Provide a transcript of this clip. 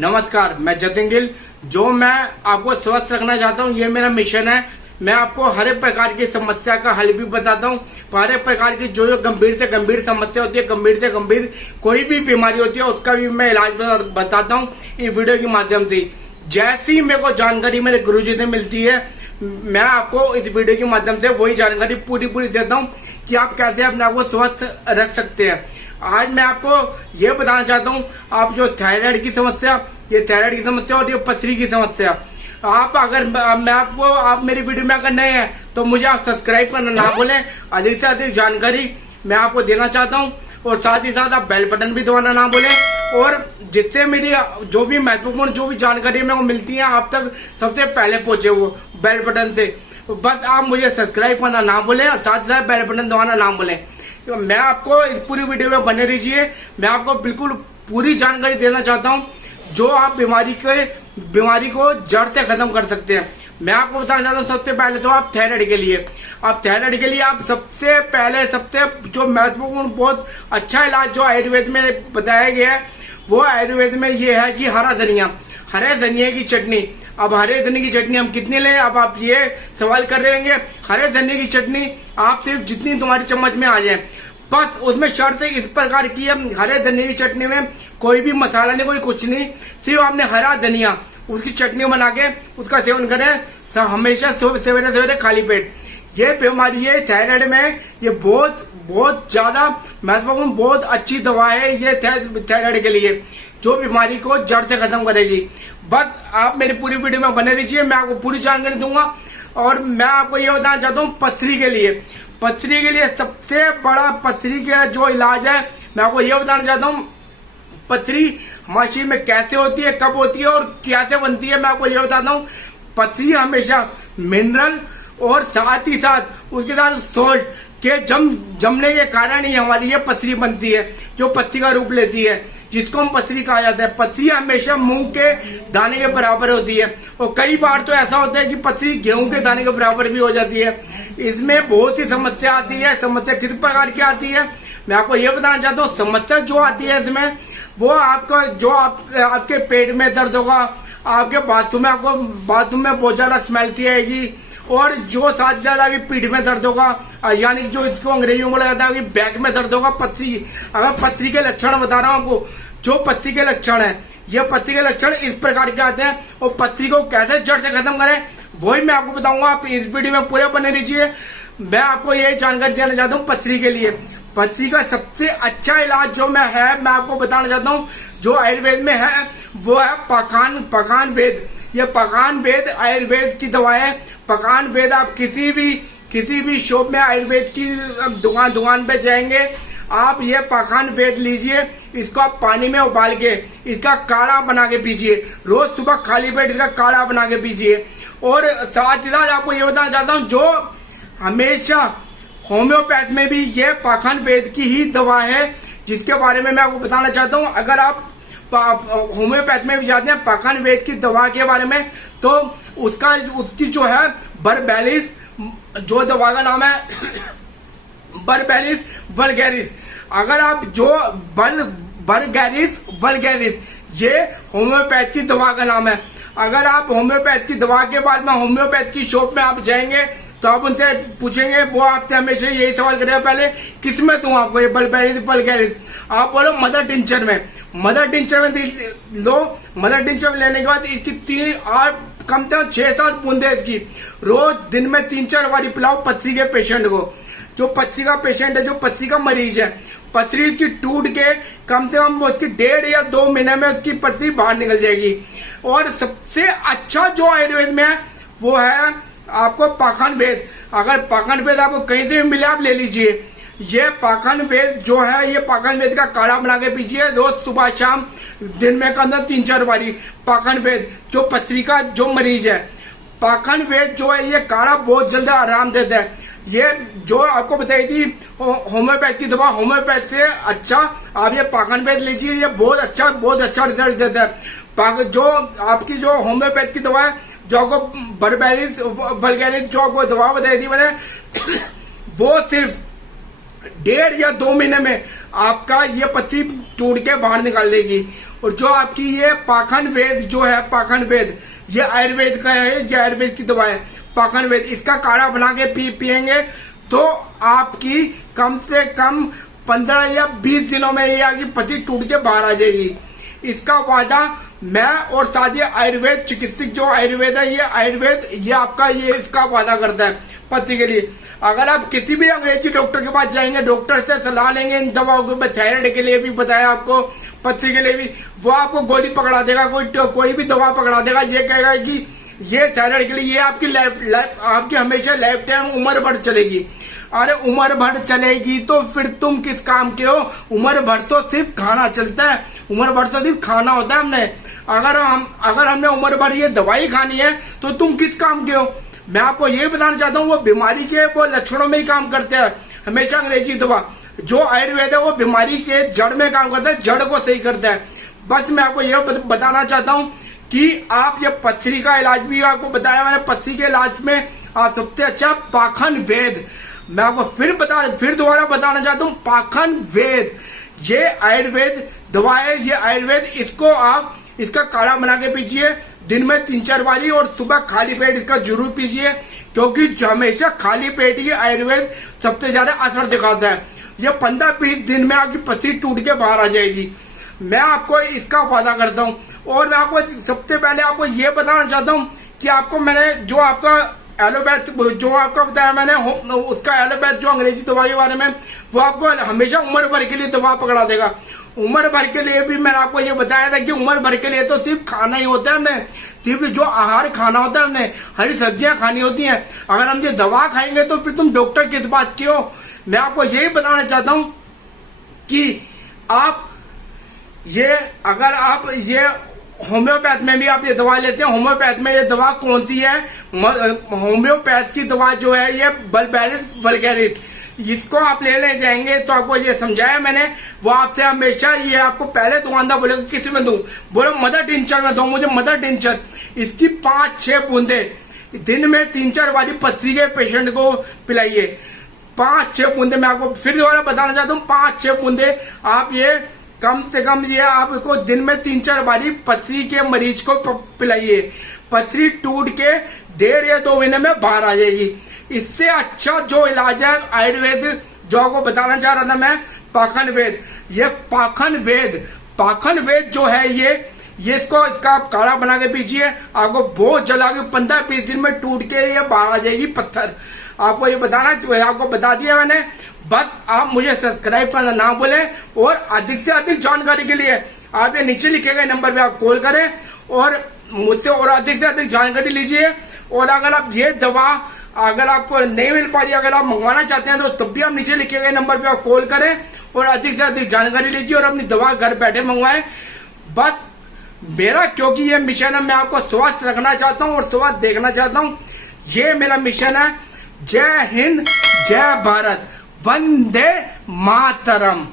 नमस्कार, मैं जतिन गिल। जो मैं आपको स्वस्थ रखना चाहता हूँ, ये मेरा मिशन है। मैं आपको हर एक प्रकार की समस्या का हल भी बताता हूँ। हर एक प्रकार की जो गंभीर से गंभीर समस्या होती है, गंभीर से गंभीर कोई भी बीमारी होती है, उसका भी मैं इलाज बताता हूँ इस वीडियो के माध्यम से। जैसी मेरे को जानकारी मेरे गुरुजी से मिलती है, मैं आपको इस वीडियो के माध्यम से वही जानकारी पूरी देता हूँ कि आप कैसे अपने आप को स्वस्थ रख सकते हैं। आज मैं आपको ये बताना चाहता हूँ, आप जो थायराइड की समस्या, ये थायराइड की समस्या और ये पथरी की समस्या, आप अगर मैं आपको आप मेरी वीडियो में अगर नए हैं तो मुझे आप सब्सक्राइब करना ना भूलें। अधिक से अधिक जानकारी मैं आपको देना चाहता हूँ और साथ ही साथ आप बेल बटन भी दबाना ना भूलें। और जिससे मेरी जो भी महत्वपूर्ण जो भी जानकारी मेरे को मिलती है आप तक सबसे पहले पहुंचे वो बेल बटन से, बस आप मुझे सब्सक्राइब करना ना भूलें और साथ ही साथ बेल बटन दबाना ना भूलें। तो मैं आपको इस पूरी वीडियो में बने रहिए। मैं आपको बिल्कुल पूरी जानकारी देना चाहता हूँ जो आप बीमारी को जड़ से खत्म कर सकते हैं। मैं आपको बताना चाहता हूँ, सबसे पहले तो आप थायराइड के लिए आप सबसे पहले जो महत्वपूर्ण बहुत अच्छा इलाज जो आयुर्वेद में बताया गया है, वो आयुर्वेद में ये है कि हरे धनिया की चटनी। अब हरे धनिया की चटनी हम कितनी लें, अब आप ये सवाल कर रहे होंगे। हरे धनिया की चटनी आप सिर्फ जितनी तुम्हारी चम्मच में आ जाए, बस उसमें शर्त इस प्रकार की है, हरे धनिया की चटनी में कोई भी मसाला नहीं, कोई कुछ नहीं, सिर्फ आपने हरा धनिया उसकी चटनी बना के उसका सेवन करें हमेशा सवेरे खाली पेट। ये बीमारी है थायराइड में, ये बहुत ज्यादा महत्वपूर्ण बहुत अच्छी दवा है ये थायराइड के लिए, जो बीमारी को जड़ से खत्म करेगी। बस आप मेरी पूरी वीडियो में बने रहिए, मैं आपको पूरी जानकारी दूंगा। और मैं आपको ये बताना चाहता हूँ पथरी के लिए सबसे बड़ा पथरी का जो इलाज है, मैं आपको ये बताना चाहता हूँ पथरी हमारे शरीर में कैसे होती है, कब होती है और कैसे बनती है। मैं आपको ये बताता हूँ, पथरी हमेशा मिनरल और साथ ही साथ उसके साथ सोल्ट के जमने के कारण ही हमारी ये पथरी बनती है, जो पथरी का रूप लेती है, जिसको हम पथरी कहा जाता है। पथरी हमेशा मुंह के दाने के बराबर होती है और कई बार तो ऐसा होता है कि पथरी गेहूं के दाने के बराबर भी हो जाती है। इसमें बहुत ही समस्या आती है। समस्या किस प्रकार की आती है, मैं आपको ये बताना चाहता हूँ। समस्या जो आती है इसमें वो आपका जो आपके पेट में दर्द होगा, आपके बाथरूम में बहुत ज्यादा स्मेल सी आएगी, और जो साथ ज्यादा पीठ में दर्द होगा, यानी जो इसको अंग्रेजी में बोला जाता है कि बैक में दर्द होगा। पथरी, अगर पथरी के लक्षण बता रहा हूँ आपको, जो पथरी के लक्षण है, ये पथरी के लक्षण इस प्रकार के आते हैं और पथरी को कैसे जड़ से खत्म करें वही मैं आपको बताऊंगा। आप इस वीडियो में पूरे बने रहिए। मैं आपको ये जानकारी देना चाहता हूँ पथरी के लिए। पथरी का सबसे अच्छा इलाज जो मैं आपको बताना चाहता हूँ, जो आयुर्वेद में है, वो है पखान वेद। ये पखान वेद आयुर्वेद की दवा है। पखान वेद आप किसी भी शॉप में आयुर्वेद की दुकान पे जाएंगे, आप ये पखान वेद लीजिए, इसको आप पानी में उबाल के इसका काढ़ा बना के पीजिए। रोज सुबह खाली पेट इसका काढ़ा बना के पीजिए। और साथ ही साथ आपको ये बताना चाहता हूँ, जो हमेशा होम्योपैथ में भी ये पाखंड वेद की ही दवा है, जिसके बारे में मैं आपको बताना चाहता हूँ। अगर आप होम्योपैथ में भी जाते हैं पाखंड वेद की दवा के बारे में, तो उसकी जो है बरबैलिस, जो दवा का नाम है बरबैलिस वल्गैरिस। अगर आप जो बरबैलिस वल्गैरिस, ये होम्योपैथ की दवा का नाम है। अगर आप होम्योपैथ की दवा के बाद में होम्योपैथ की शॉप में आप जाएंगे तो आप उनसे पूछेंगे, वो आपसे हमेशा यही सवाल करेगा पहले, किसमें दूं आपको ये वल्गैरिस। आप बोलो मदर टिंचर में लो। मदर टिंचर में लेने के बाद इसकी कम से कम 6-7 बूंदे इसकी रोज दिन में 3-4 बार पिलाओ पथरी के पेशेंट को। जो पथरी का पेशेंट है, जो पथरी का मरीज है, पथरी इसकी टूट के कम से कम उसकी 1.5 या 2 महीने में उसकी पथरी बाहर निकल जाएगी। और सबसे अच्छा जो आयुर्वेद में है वो है आपको पाखंड वेद। अगर पाखंड वेद आपको कहीं से भी मिले आप ले लीजिए। ये पाखंड वेद जो है, ये पाखंड वेद का काढ़ा बना के पीजिए रोज सुबह शाम, दिन में कम से कम 3-4 बारी। पाखंड वेद जो पथरी का जो मरीज है, पाखंड वेद जो है, ये काढ़ा बहुत जल्दी आराम देता है। ये जो आपको बताई थी होम्योपैथ की दवा, होम्योपैथ से अच्छा आप ये पाखंड वेद लीजिए, ये बहुत अच्छा रिजल्ट देता है। जो आपकी जो होम्योपैथ की दवा है, जो आपको बरबैलिस वल्गैरिस जो आपको दवा बताई थी मैंने, वो सिर्फ 1.5 या 2 महीने में आपका ये पथरी टूट के बाहर निकाल देगी। और जो आपकी ये पाखंड वेद जो है, पाखंड वेद ये आयुर्वेद का है, ये आयुर्वेद की दवा है पाखंड वेद। इसका काढ़ा बना के पियेंगे तो आपकी कम से कम 15 या 20 दिनों में ये आपकी पथरी टूट के बाहर आ जाएगी। इसका वादा मैं और साथ ही आयुर्वेद चिकित्सक जो आयुर्वेद है, ये आयुर्वेद ये आपका ये इसका वादा करता है पथरी के लिए। अगर आप किसी भी अंग्रेजी डॉक्टर के पास जाएंगे, डॉक्टर से सलाह लेंगे इन दवाओं के, थायराइड के लिए भी बताया आपको, पथरी के लिए भी, वो आपको गोली पकड़ा देगा, कोई भी दवा पकड़ा देगा, ये कहेगा कि ये थायराइड के लिए ये आपकी आपकी हमेशा लाइफ टाइम उम्र भर चलेगी। अरे उम्र भर चलेगी तो फिर तुम किस काम के हो? उम्र भर तो सिर्फ खाना चलता है, उम्र भर तो सिर्फ खाना होता है हमने। अगर हमने उम्र भर ये दवाई खानी है तो तुम किस काम के हो? मैं आपको ये बताना चाहता हूँ, वो बीमारी के वो लक्षणों में ही काम करते हैं हमेशा अंग्रेजी दवा। जो आयुर्वेद है वो बीमारी के जड़ में काम करता है, जड़ को सही करता है। बस मैं आपको ये बताना चाहता हूँ कि आप ये पथरी का इलाज भी आपको बताया मैंने, पथरी के इलाज में आप सबसे अच्छा पाखंड वेद, मैं आपको फिर दोबारा बताना चाहता हूँ, पाखंड वेद ये आयुर्वेद दवा है, ये आयुर्वेद, इसको आप इसका काढ़ा बना के पीजिए दिन में 3-4 बारी, और सुबह खाली पेट इसका जरूर पीजिए, क्योंकि हमेशा खाली पेट ही आयुर्वेद सबसे ज्यादा असर दिखाता है। ये 15-20 दिन में आपकी पथरी टूट के बाहर आ जाएगी, मैं आपको इसका वादा करता हूँ। और मैं आपको सबसे पहले आपको ये बताना चाहता हूँ कि आपको मैंने जो आपका एलोपैथ जो आपका बताया मैंने, उसका एलोपैथ जो अंग्रेजी दवा के बारे में, वो आपको हमेशा उम्र भर के लिए दवा पकड़ा देगा। उम्र भर के लिए भी मैंने आपको ये बताया था कि उम्र भर के लिए तो सिर्फ खाना ही होता है, हमने सिर्फ जो आहार खाना होता है, हमने हरी सब्जियां खानी होती हैं। अगर हम ये दवा खाएंगे तो फिर तुम डॉक्टर किस बात की हो? मैं आपको यही बताना चाहता हूँ कि आप ये अगर आप ये होम्योपैथ में भी आप ये दवा लेते हैं, होम्योपैथ में ये दवा कौन सी है? होम्योपैथ की दवा जो है ये बल्बेरिस वल्गैरिस, इसको आप लेने जाएंगे तो आपको ये समझाया मैंने, वो आपसे हमेशा ये आपको पहले दुकानदार बोलेगा किसी में दूं, बोलो मदर टिंचर में दो मुझे, मदर टिंचर, इसकी 5-6 बूंदे दिन में 3-4 बारी पथरी के पेशेंट को पिलाइए। 5-6 बूंदे मैं आपको फिर दोबारा बताना चाहता हूँ, 5-6 बूंदे आप ये कम से कम ये आपको दिन में 3-4 बारी पथरी के मरीज को पिलाइए। पथरी टूट के 1.5 या 2 महीने में बाहर आ जाएगी। इससे अच्छा जो इलाज है आयुर्वेद जो आपको बताना चाह रहा था मैं, पाखंड वेद। ये पाखंड वेद जो है ये इसका आप काढ़ा बना के पीजिए, आपको बहुत जल्दी 15-20 दिन में टूट के ये बाहर आ जाएगी पत्थर। आपको ये आपको बता दिया मैंने। बस आप मुझे सब्सक्राइब करना ना भूलें, और अधिक से अधिक जानकारी के लिए आप ये नीचे लिखे गए नंबर पे आप कॉल करें और मुझसे और अधिक से अधिक जानकारी लीजिए। और अगर आप ये दवा अगर आपको नहीं मिल पा रही, अगर आप मंगवाना चाहते हैं तो तब भी आप नीचे लिखे गए नंबर पे आप कॉल करें और अधिक से अधिक जानकारी लीजिए और अपनी दवा घर बैठे मंगवाएं। बस मेरा क्योंकि ये मिशन है, मैं आपको स्वस्थ रखना चाहता हूँ और स्वस्थ देखना चाहता हूँ, ये मेरा मिशन है। जय हिंद, जय भारत, वंदे मातरम।